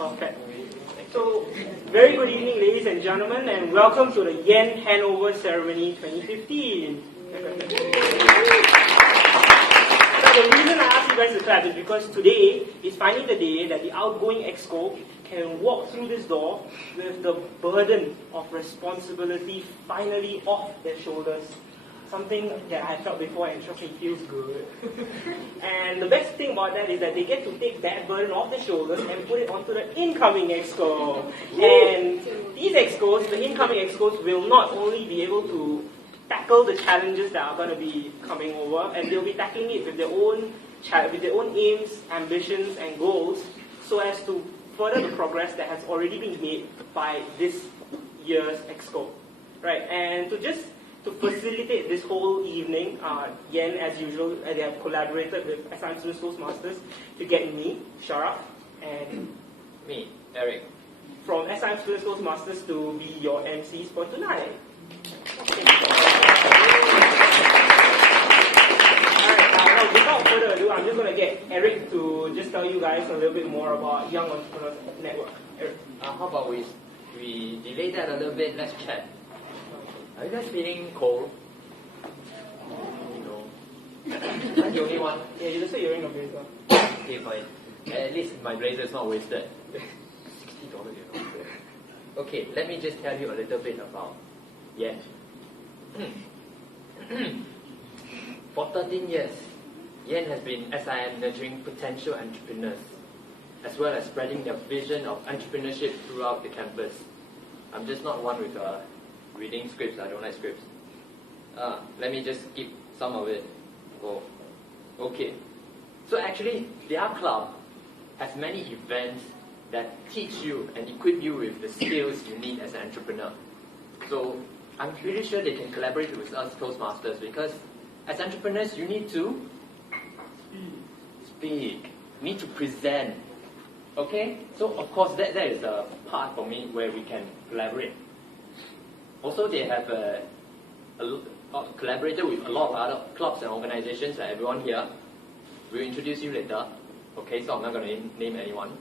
Perfect. So, very good evening, ladies and gentlemen, and welcome to the Yen Handover Ceremony 2015. Now, the reason I asked you guys to clap is because today is finally the day that the outgoing exco can walk through this door with the burden of responsibility finally off their shoulders. Something that I felt before and trust me feels good. And the best thing about that is that they get to take that burden off their shoulders and put it onto the incoming exco. And these excos, the incoming excos, will not only be able to tackle the challenges that are going to be coming over, and they'll be tackling it with their own aims, ambitions, and goals, so as to further the progress that has already been made by this year's exco, right? And to facilitate this whole evening, Yen, as usual, they have collaborated with SIM Students Toastmasters to get me, Sharaf, and me, Eric, from SIM Students Toastmasters to be your MCs for tonight. Alright, without further ado, I'm just going to get Eric to just tell you guys a little bit more about Young Entrepreneurs Network. Eric. How about we delay that a little bit, let's chat. Are you guys feeling cold? No. I'm the only one. Yeah, you just say you're wearing a blazer. Okay, fine. At least my blazer is not wasted. $60, you know. Okay, let me just tell you a little bit about Yen. For 13 years, Yen has been SIM nurturing potential entrepreneurs, as well as spreading their vision of entrepreneurship throughout the campus. I'm just not one with reading scripts. I don't like scripts. Let me just skip some of it. Oh, okay. So actually, their club has many events that teach you and equip you with the skills you need as an entrepreneur. So I'm pretty sure they can collaborate with us Toastmasters, because as entrepreneurs, you need to speak. You need to present. Okay? So of course, that is a part for me where we can collaborate. Also, they have collaborated with a lot of other clubs and organizations like everyone here. We'll introduce you later. Okay, so I'm not going to name anyone.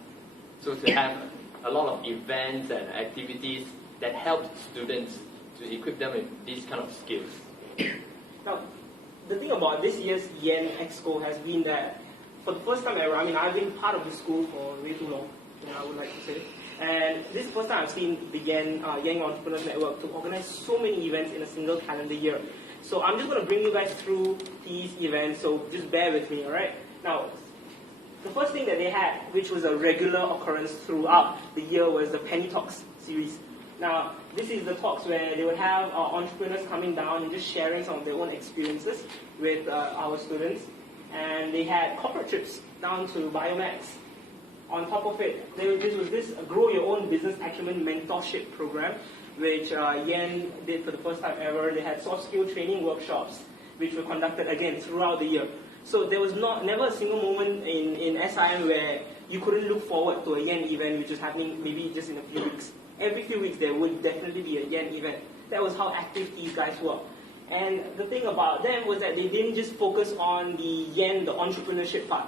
So to have a lot of events and activities that help students to equip them with these kind of skills. Now, the thing about this year's Yen Expo has been that for the first time ever, I've been part of the school for way too long, I would like to say. And this is the first time I've seen the Young Entrepreneurs Network to organize so many events in a single calendar year. So I'm just going to bring you guys through these events, so just bear with me, alright? Now, the first thing that they had, which was a regular occurrence throughout the year, was the Penny Talks series. Now, this is the talks where they would have entrepreneurs coming down and just sharing some of their own experiences with our students. And they had corporate trips down to Biomax. On top of it, this was this Grow Your Own Business Acumen Mentorship Program, which Yen did for the first time ever. They had soft skill training workshops, which were conducted again throughout the year. So there was never a single moment in SIM where you couldn't look forward to a Yen event, which was happening maybe just in a few weeks. Every few weeks there would definitely be a Yen event. That was how active these guys were. And the thing about them was that they didn't just focus on the Yen, the entrepreneurship part.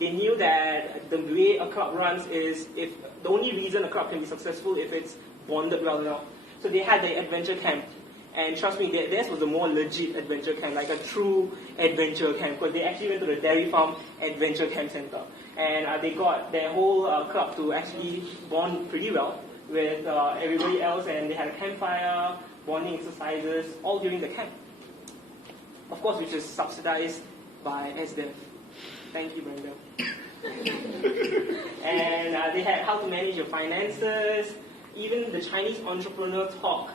They knew that the way a club runs is if the only reason a club can be successful if it's bonded well enough. So they had the adventure camp. And trust me, theirs was a more legit adventure camp, like a true adventure camp, because they actually went to the Dairy Farm Adventure Camp Center. And they got their whole club to actually bond pretty well with everybody else, and they had a campfire, bonding exercises, all during the camp. Of course, which is subsidized by SDEV. Thank you, Brenda. And they had how to manage your finances, even the Chinese entrepreneur talk,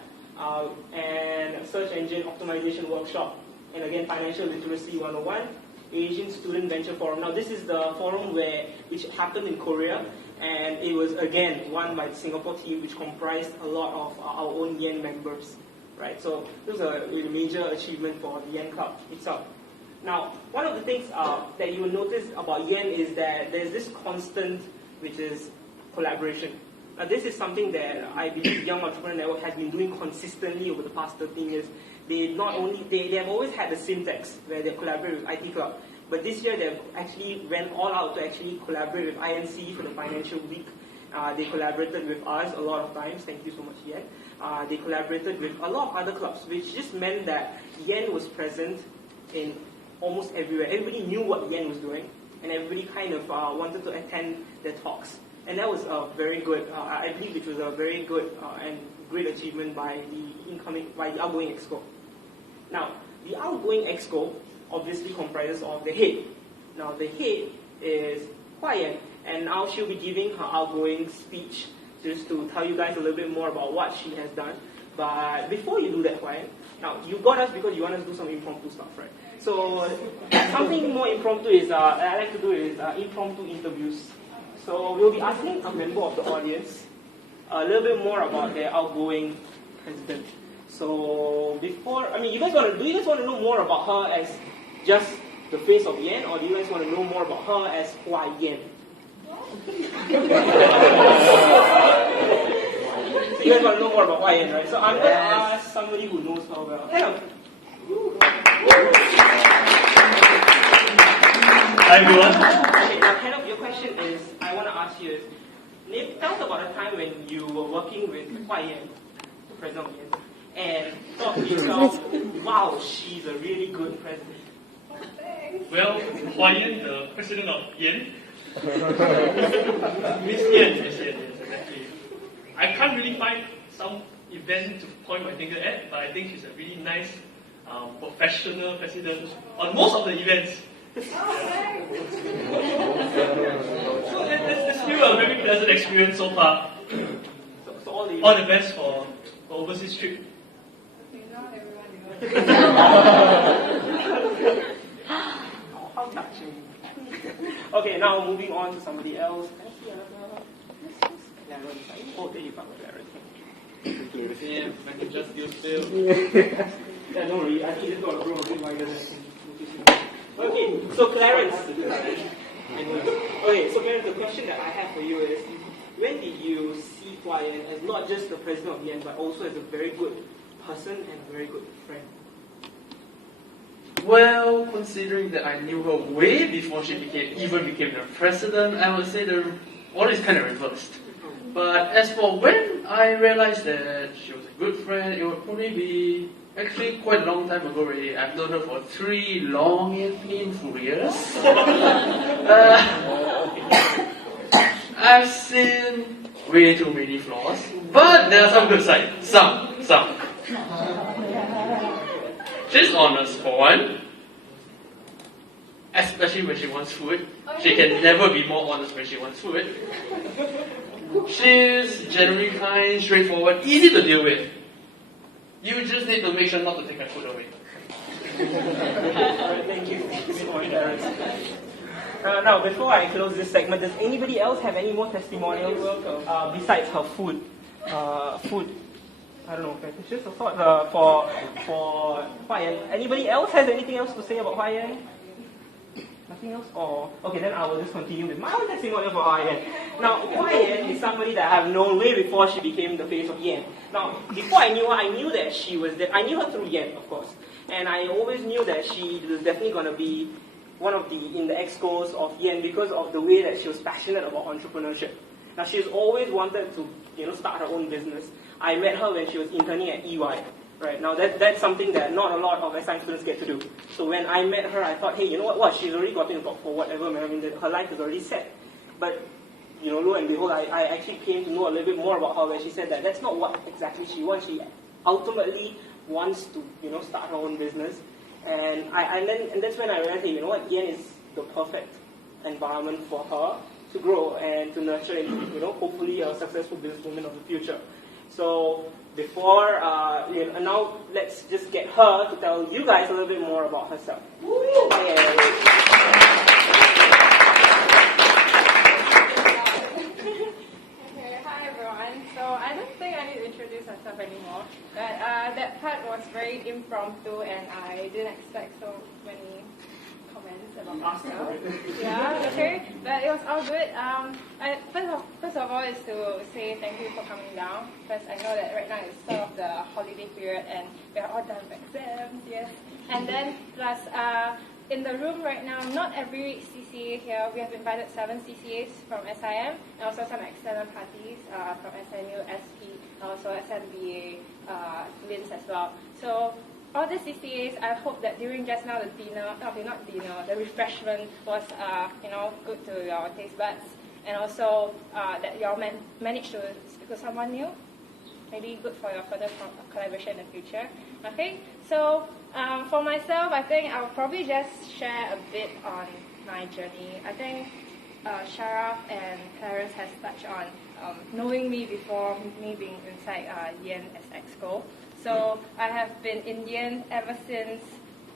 and search engine optimization workshop, and again, financial literacy 101, Asian Student Venture Forum. Now, this is the forum which happened in Korea, and it was again won by the Singapore team, which comprised a lot of our own Yen members. Right, so this was a major achievement for the Yen Club itself. Now, one of the things that you will notice about Yen is that there's this constant, which is collaboration. Now, this is something that I believe Young Entrepreneur Network has been doing consistently over the past 13 years. They have always had the syntax where they collaborate with IT Club, but this year they've actually went all out to actually collaborate with INC for the Financial Week. They collaborated with us a lot of times. Thank you so much, Yen. They collaborated with a lot of other clubs, which just meant that Yen was present in almost everywhere. Everybody knew what Yen was doing, and everybody kind of wanted to attend their talks. And that was very good. I believe it was a very good and great achievement by the outgoing exco. Now, the outgoing exco obviously comprises of the head. Now, the head is Hua Yan, and now she'll be giving her outgoing speech just to tell you guys a little bit more about what she has done. But before you do that, Hua Yan, now you got us because you want us to do some impromptu stuff, right? So something more impromptu is I like to do is impromptu interviews. So we'll be asking a member of the audience a little bit more about their outgoing president. So before, do you guys want to know more about her as just the face of Yen, or do you guys want to know more about her as Hua Yan? So you guys want to know more about Hua Yan, right? So I'm going to ask somebody who knows her well. Hi everyone. Okay, now kind of your question is, I want to ask you is, tell us about a time when you were working with Hua Yan, the president of Yen, and thought to yourself, wow, she's a really good president. Well, Hua Yan, the president of Yen. Miss Yen, yes, exactly. I can't really find some event to point my finger at, but I think she's a really nice, professional president on most of the events. So it's still a very pleasant experience so far. So all the best for overseas trip. How touching. Okay, now moving on to somebody else. Can I see another? Oh, there you go, Clarence. Yeah, I can just use Phil. Yeah, don't worry. I think you just got a bro a bit wider than. Okay, so Clarence. Okay, so Clarence, the question that I have for you is, when did you see Hua Yan as not just the president of Yen, but also as a very good person and a very good friend? Well, considering that I knew her way before she even became the president, I would say all is kind of reversed. But as for when I realized that she was a good friend, it would probably be actually quite a long time ago already. I've known her for 3 long and painful years. I've seen way too many flaws, but there are some good sides. Some. She's honest for one, especially when she wants food. She can never be more honest when she wants food. She's generally kind, straightforward, easy to deal with. You just need to make sure not to take my food away. Thank you. Now, before I close this segment, does anybody else have any more testimonials besides her food? Food. I don't know, fetishes or thought for Hua Yan. Anybody else has anything else to say about Hua Yan? Nothing else? Or okay, then I will just continue with my own testimonial for Hua Yan. Now, Hua Yan is somebody that I have known way before she became the face of Yen. Now, before I knew her, I knew that she was there. I knew her through Yen, of course, and I always knew that she was definitely going to be one of in the excos of Yen because of the way that she was passionate about entrepreneurship. Now, she's always wanted to, start her own business. I met her when she was interning at EY. Right, now that's something that not a lot of SI students get to do. So when I met her, I thought, hey, you know what, she's already gotten for whatever, man. I mean, her life is already set. But, lo and behold, I actually came to know a little bit more about her where she said that that's not what exactly she wants. She ultimately wants to, start her own business. And that's when I realized, hey, you know what, Yen is the perfect environment for her to grow and to nurture into, hopefully a successful businesswoman of the future. So before, now let's just get her to tell you guys a little bit more about herself. Okay, hi everyone. So I don't think I need to introduce myself anymore. But that part was very impromptu and I didn't expect so many comments about myself. Yeah, okay. But it was all good. First of all is to say thank you for coming down because I know that right now it's sort of the holiday period and we're all done with exams, yes. And then plus in the room right now, not every CCA here, we have invited 7 CCAs from SIM, and also some external parties from SNU, SP, and also SMBA, LINS as well. So all the CCAs, I hope that during just now the dinner, okay, not dinner, the refreshment was, good to your taste buds, and also that you all managed to speak to someone new. Maybe good for your further collaboration in the future. Okay, so for myself, I think I'll probably just share a bit on my journey. I think Sharaf and Clarence has touched on knowing me before me being inside Yen as Exco. So I have been in Yen ever since,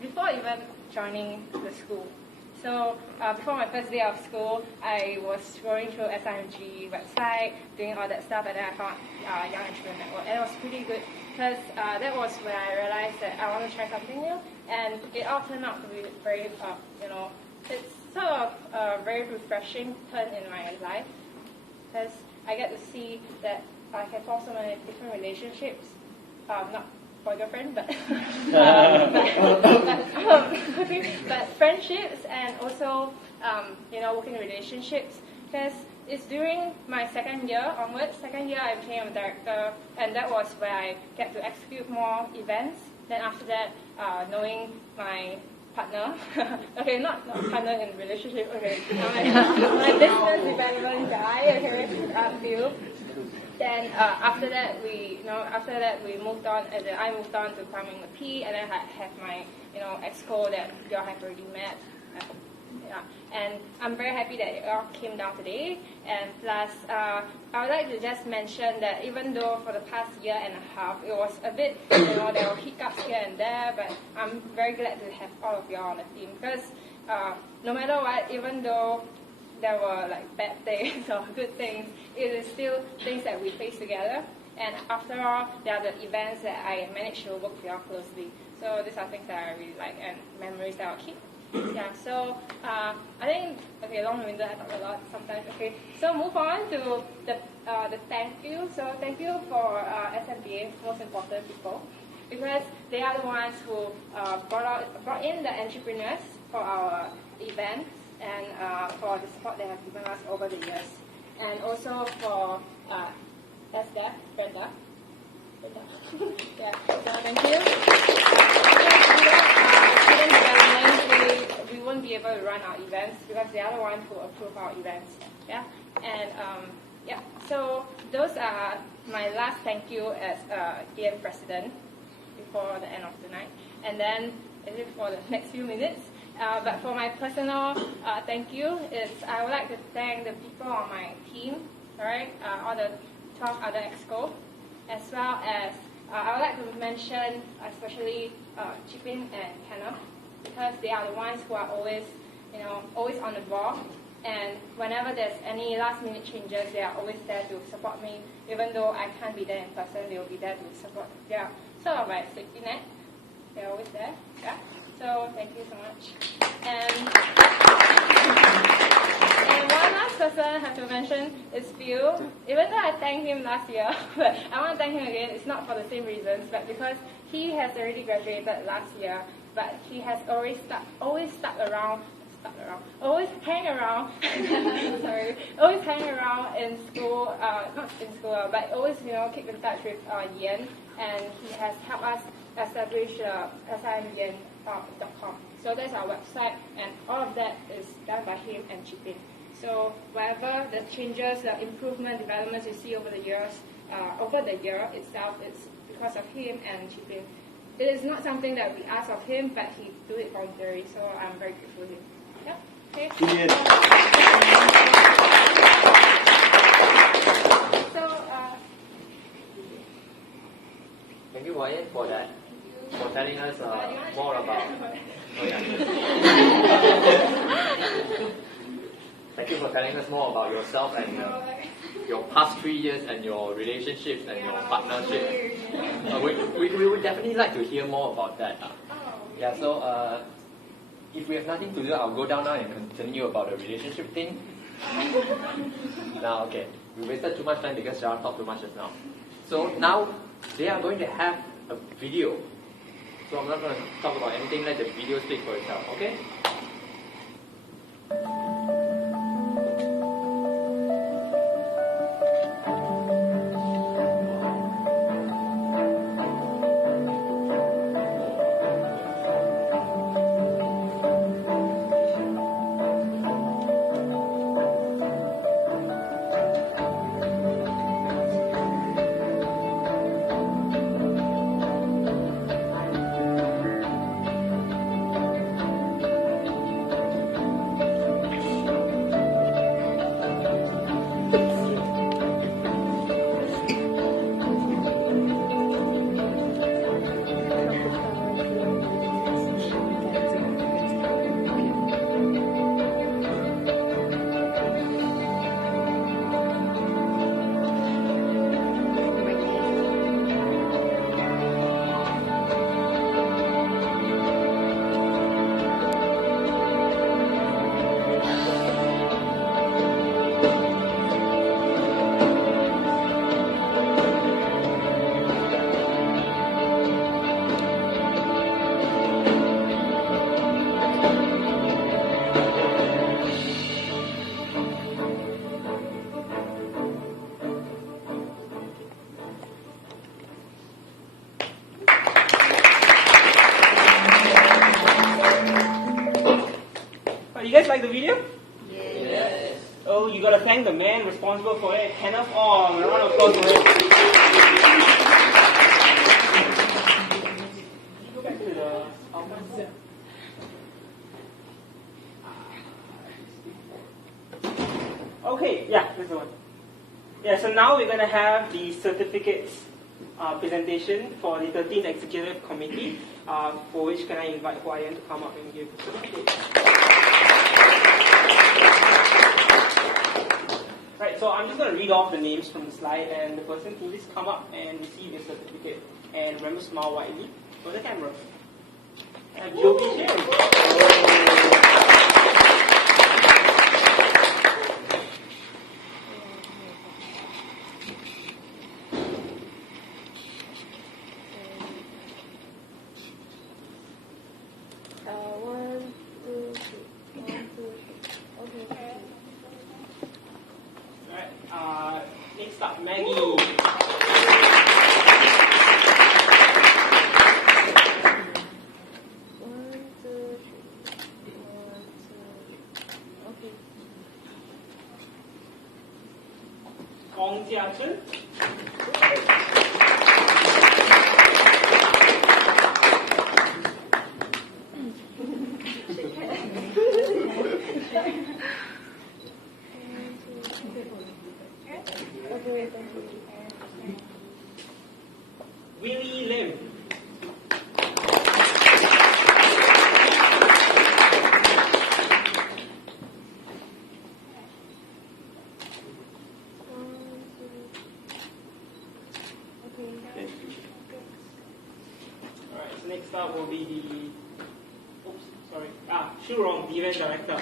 before even joining the school. So before my first day of school, I was scrolling through SIMG website, doing all that stuff, and then I found Young Entrepreneur Network, and it was pretty good because that was when I realized that I want to try something new, and it all turned out to be very, it's sort of a very refreshing turn in my life because I get to see that I can form so many different relationships, not boyfriend, but but friendships and also working relationships. Because it's during my second year onwards. Second year I became a director, and that was where I get to execute more events. Then after that, knowing my partner, okay, not partner in relationship, okay, my business development guy, okay, Bill. Then after that we moved on, and then I moved on to climbing the P, and then I have my exco that you all have already met. Yeah, and I'm very happy that you all came down today. And plus, I would like to just mention that even though for the past year and a half it was a bit, there were hiccups here and there, but I'm very glad to have all of you all on the team because no matter what, even though there were like bad things or good things, it is still things that we face together. And after all, there are the events that I managed to work with you all closely. So these are things that I really like and memories that I'll keep. Yeah, so I think, okay, long-winded, I talk a lot sometimes. Okay, so move on to the thank you. So thank you for SMBA, most important people, because they are the ones who brought in the entrepreneurs for our events and for the support they have given us over the years. And also for SDEF, Brenda. Yeah, so thank you. Student development, we won't be able to run our events because they are the ones who approve our events. Yeah, and so those are my last thank you as DM president before the end of the night, and then for the next few minutes. But for my personal thank you, I would like to thank the people on my team, alright, all the 12 other exco, as well as I would like to mention especially Chipin and Kenneth, because they are the ones who are always on the ball, and whenever there's any last minute changes, they are always there to support me. Even though I can't be there in person, they will be there to support. Yeah, sort of like safety net. They're always there. Yeah. So thank you so much. And one last person I have to mention is Phil. Even though I thanked him last year, but I want to thank him again. It's not for the same reasons, but because he has already graduated last year, but he has always hang around. Sorry, always hang around in school. Not in school, but always keep in touch with Yen, and he has helped us establish simyen.com. So that's our website, and all of that is done by him and Chipin. So whatever the changes, the improvement, developments you see over the years, over the year itself, it's because of him and Chipin. It is not something that we ask of him, but he do it voluntarily. So I'm very grateful to him. Yeah. Okay. So. Thank you, Ryan, for that, for telling us more about. Oh, yeah. Thank you for telling us more about yourself and your past 3 years and your relationships and your partnerships. We would definitely like to hear more about that. Yeah, so if we have nothing to do, I'll go down now and continue about the relationship thing. Now, okay, we wasted too much time because Sharon talked too much just now. So now they are going to have a video. So I'm not going to talk about anything, let the video speak for itself, okay? like the video? Yes. Oh, you gotta thank the man responsible for it, Kenneth. Oh, a round of applause for him. Go back to the Okay, yeah, this is the one. Yeah, so now we're gonna have the certificates presentation for the 13th Executive Committee, for which can I invite Huayan to come up and give the certificate. Right, so I'm just going to read off the names from the slide, and the person can just come up and receive your certificate. And remember, smile widely for the camera. And you'll be here. One, two, three. 1, 2, 3. Okay. Alright, next up, Maggie. 1, 2, 3. 1, 2, 3. Okay. Gong Jiachun. Willie Lim. Alright, so next up will be the, oops, sorry, Shu Rong, the event director.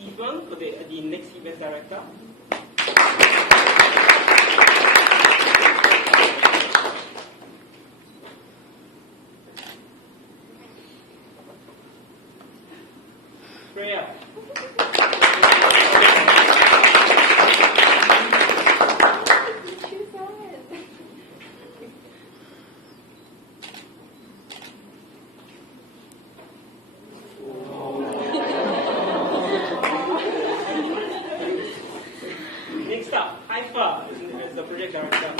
Evan, for the next event director. Freya. Next up, Haifa is the project director.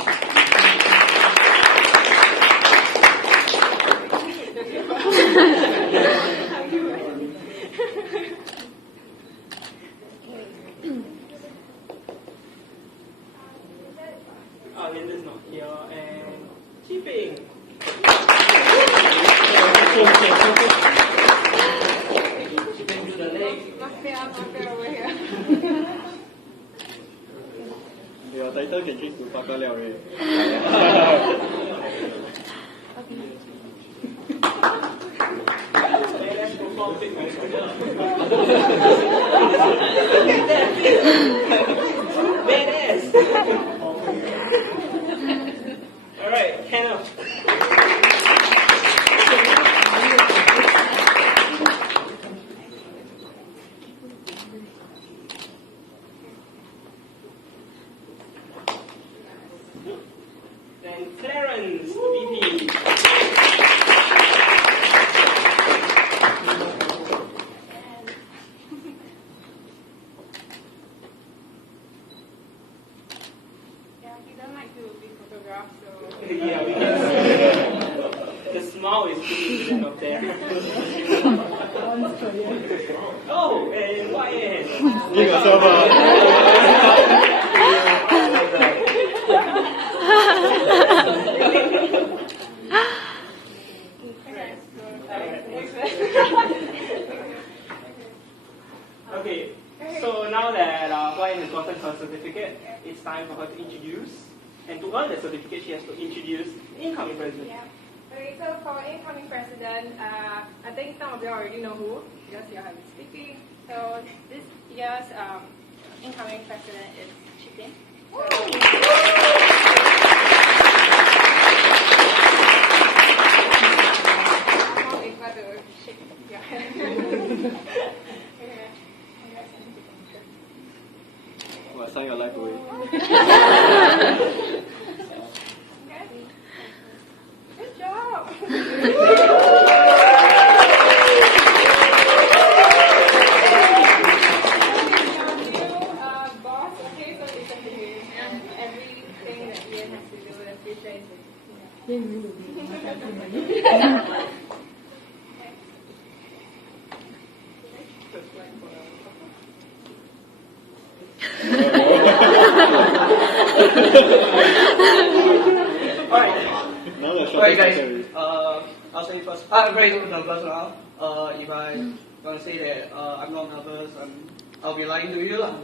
Linda's not here, and Chipping. Chipping to the leg. Not fair over here. Your title can change to Papa Liao Rei. Let's perform big Badass. Alright, Kenneth. Then Clarence, VP. Yeah, he doesn't like to be photographed, so. Yeah, we can see. The smile is pretty good up there. Oh, and YN. Give yourself a... Okay, so now that YN has gotten her certificate, it's time for her to introduce. And to earn the certificate, she has to introduce the incoming president. Yeah. Okay, so for incoming president, I think some of you already know who, because you have been speaking. So this year's incoming president is Chipping. Sign your Alright. Now the short Alright guys, answer is I'll say first. I'm very nervous now. If I'm gonna say that I'm not nervous, I'll be lying to you lah.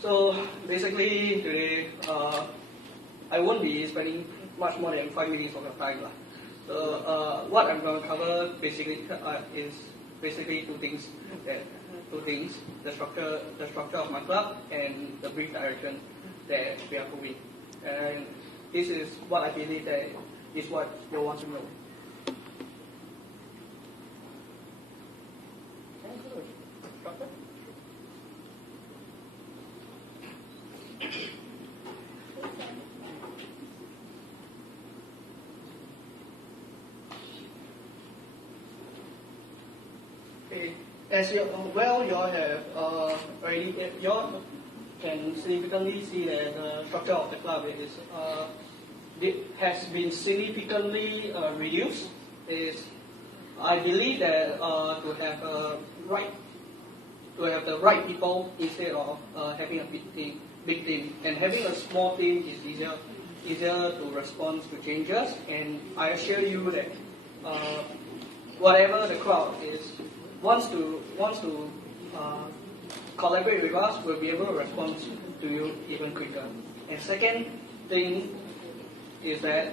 So basically today, I won't be spending much more than 5 minutes of your time lah. So what I'm gonna cover basically is basically two things. The structure of my club and the brief direction that we are going. And this is what I believe that is what you want to know. Okay. As you all have already, you all can significantly see that the structure of the club is it has been significantly reduced. I believe that to have the right people instead of having a big team, and having a small team is easier to respond to changes. And I assure you that whatever the crowd wants to collaborate with us, we'll be able to respond to you even quicker. And second thing is that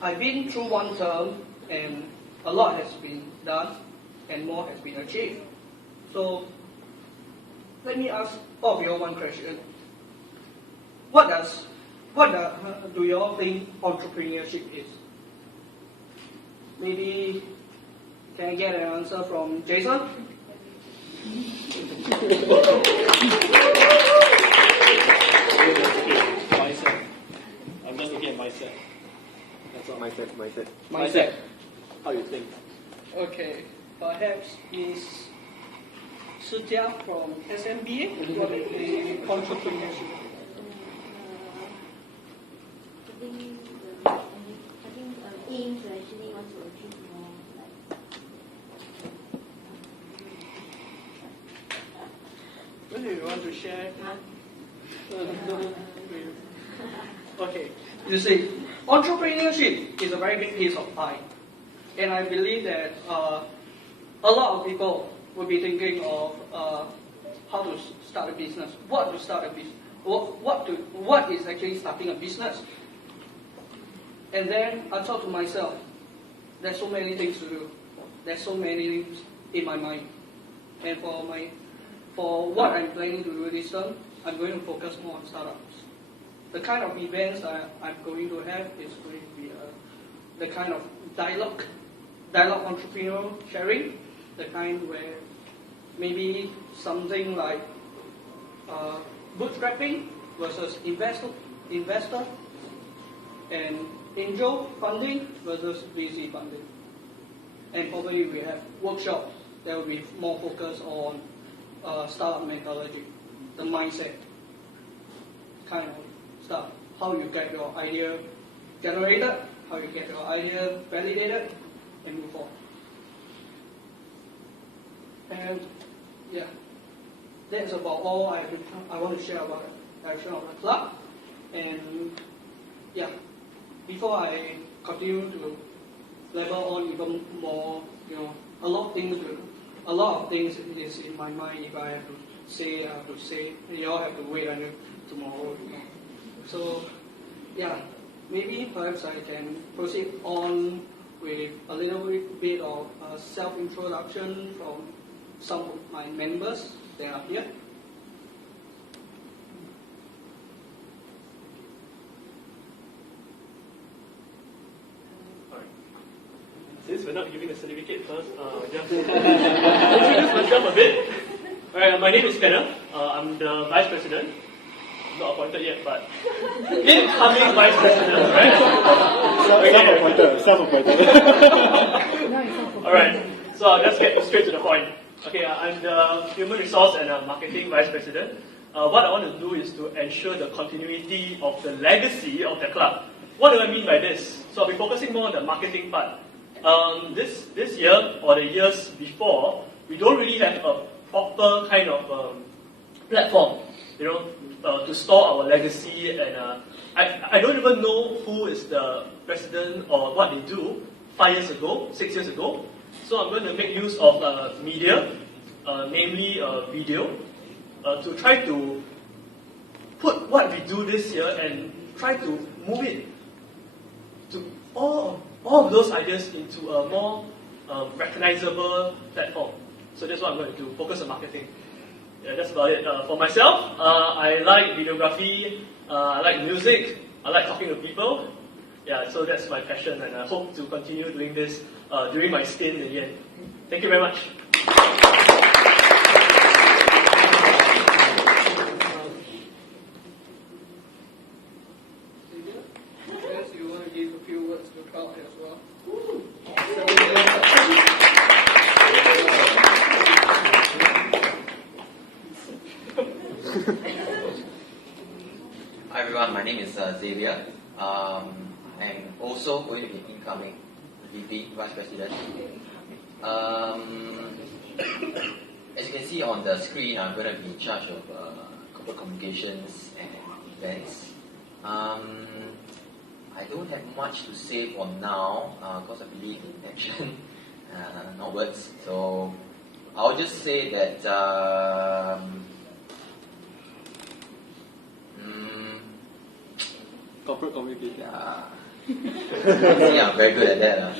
I've been through one term and a lot has been done and more has been achieved. So let me ask all of you one question. What do you all think entrepreneurship is? Maybe can I get an answer from Jason? mindset. I'm just looking at mindset. That's all. Mindset. How you think? Okay, perhaps Ms. Sujia from SMBA, what is the entrepreneurship? Aim to actually want to achieve more. Maybe you want to share? Okay, you see, entrepreneurship is a very big piece of pie. And I believe that a lot of people will be thinking of how to start a business, what to start a business, what is actually starting a business. And then I thought to myself, there's so many things to do. There's so many things in my mind. And for what I'm planning to do this term, I'm going to focus more on startups. The kind of events I'm going to have is going to be the kind of dialogue entrepreneur sharing, the kind where maybe something like bootstrapping versus investor, and angel funding versus VC funding. And probably we have workshops that will be more focused on startup methodology, the mindset kind of stuff. How you get your idea generated, how you get your idea validated, and move on. And yeah, that's about all I want to share about the direction of the club. And yeah, before I continue to level on even more, a lot of things is in my mind. If I have to say, I have to say. You all have to wait until tomorrow. So yeah, maybe perhaps I can proceed on with a little bit of self-introduction from some of my members that are here. Since we're not giving a certificate first, just introduce myself a bit. Alright, my name is Kenneth. I'm the Vice President. I'm not appointed yet, but incoming Vice President, right? Self-appointed. Alright, so I'll just get straight to the point. Okay, I'm the Human Resource and Marketing Vice President. What I want to do is to ensure the continuity of the legacy of the club. what do I mean by this? So I'll be focusing more on the marketing part. This year, or the years before, we don't really have a proper kind of platform, to store our legacy. And I don't even know who is the president or what they do 5 years ago, 6 years ago. So I'm going to make use of media, namely video, to try to put what we do this year and try to move it to all of those ideas into a more recognizable platform. So that's what I'm going to do, focus on marketing. Yeah, that's about it. For myself, I like videography, I like music, I like talking to people. Yeah, so that's my passion, and I hope to continue doing this during my stint in Yen. Thank you very much. You want to give a few words to the crowd as well? Hi everyone, my name is Xavier. I'm also going to be incoming VP, Vice President. As you can see on the screen, I'm going to be in charge of corporate communications and events. I don't have much to say for now because I believe in action, not words. So I'll just say that Corporate communication. yeah, I'm very good at that.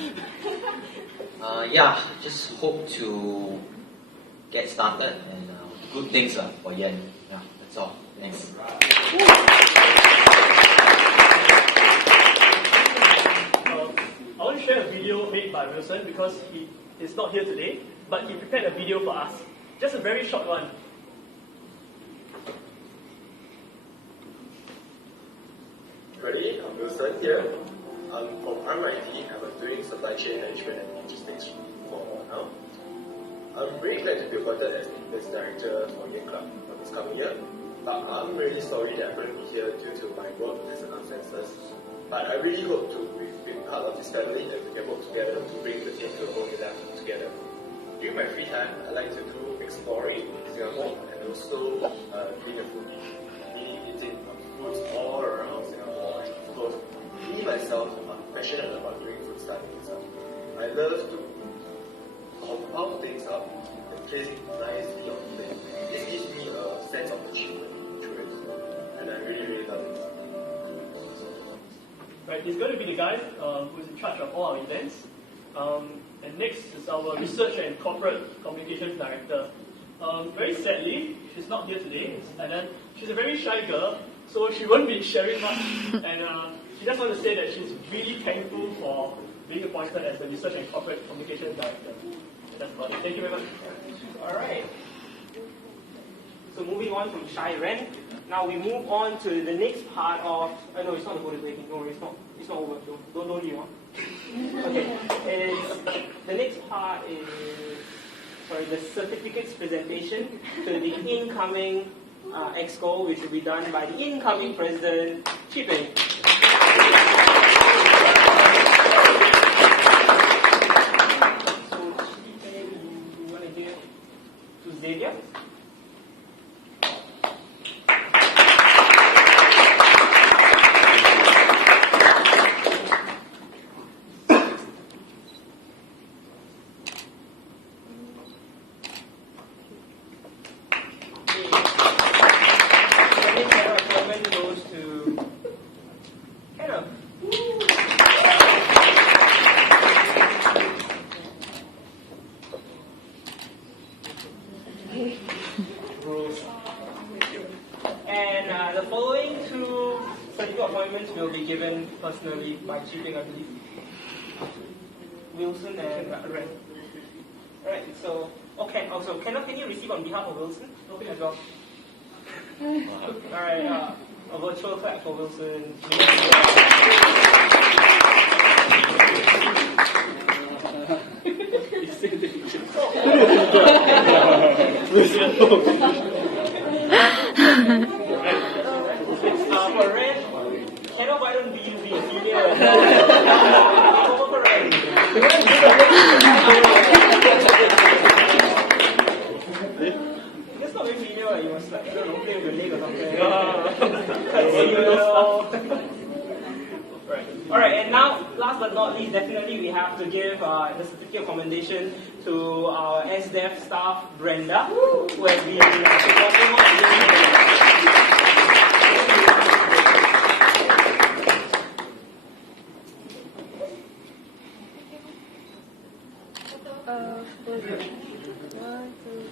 Just hope to get started and good things for Yen. Yeah, that's all. Thanks. I want to share a video made by Wilson because he is not here today, but he prepared a video for us. Just a very short one. Ready? I'm Wilson here. I'm from RMIT. I'm doing supply chain management and logistics for now. I'm really glad to be appointed as the business director for Yen Club for this coming year. But I'm really sorry that I'm going to be here due to my work and circumstances. But I really hope to be part of this family and we can work together to bring the team to World Level together. During my free time, I like to do exploring Singapore and also being a foodie, meaning eating foods all around Singapore. And of course, me myself, I'm passionate about doing food studies. I love to compile things up and place it nicely on the plate. This gives me a sense of achievement through it, and I really, really love it. Right, he's going to be the guy who's in charge of all our events. And next is our research and corporate communications director. Very sadly, she's not here today, and then she's a very shy girl, so she won't be sharing much. And she just wants to say that she's really thankful for being appointed as the research and corporate communications director. That's about it. Thank you very much. All right. So moving on from Shy Ren, now we move on to the next part of. No, it's not the photo taking. No, it's not. It's not over. Don't leave. Okay. The next part is the certificates presentation to the incoming exco, which will be done by the incoming president, Chipeng. So Chipeng, you want to give it to Xavier? And the following two certificate appointments will be given personally by Chipeng, I believe. Wilson and Ren. Alright, so, okay, also, can you receive on behalf of Wilson? Okay, as well. Alright, a virtual clap for Wilson. For Ren, why don't we use the senior It's not very familiar, right? You must like, I don't know, play with your leg or something. Right. Alright, and now, last but not least, definitely we have to give the certificate of commendation to our SDEF staff, Brenda, who has been supporting One, two.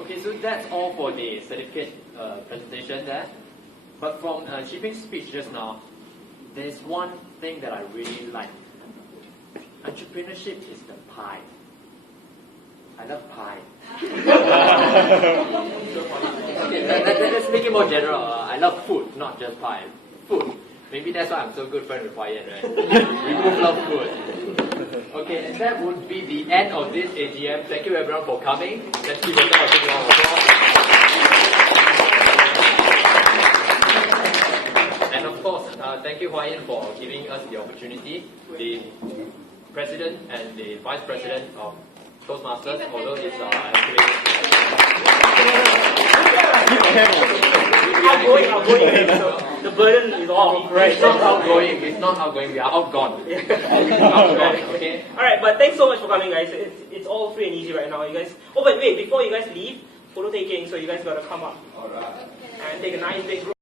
Okay, so that's all for the certificate presentation there. But from Shipping's speech just now, there's one thing that I really like. Entrepreneurship is the pie. I love pie. Okay, let's make it more general. I love food, not just pie. Food. Maybe that's why I'm so good friend with Ryan, right? We both love food. Okay, and that would be the end of this AGM. Thank you everyone for coming. Let's give yourself a big round of applause. And of course, thank you Ryan for giving us the opportunity. The President and the Vice President of Toastmasters, although it's actually... outgoing. So the burden is off. Right, it's not outgoing. It's not outgoing. We are outgone. Outgone. Okay. All right, but thanks so much for coming, guys. It's all free and easy right now, you guys. Oh, but wait, before you guys leave, photo taking. So you guys gotta come up and take a nice big group.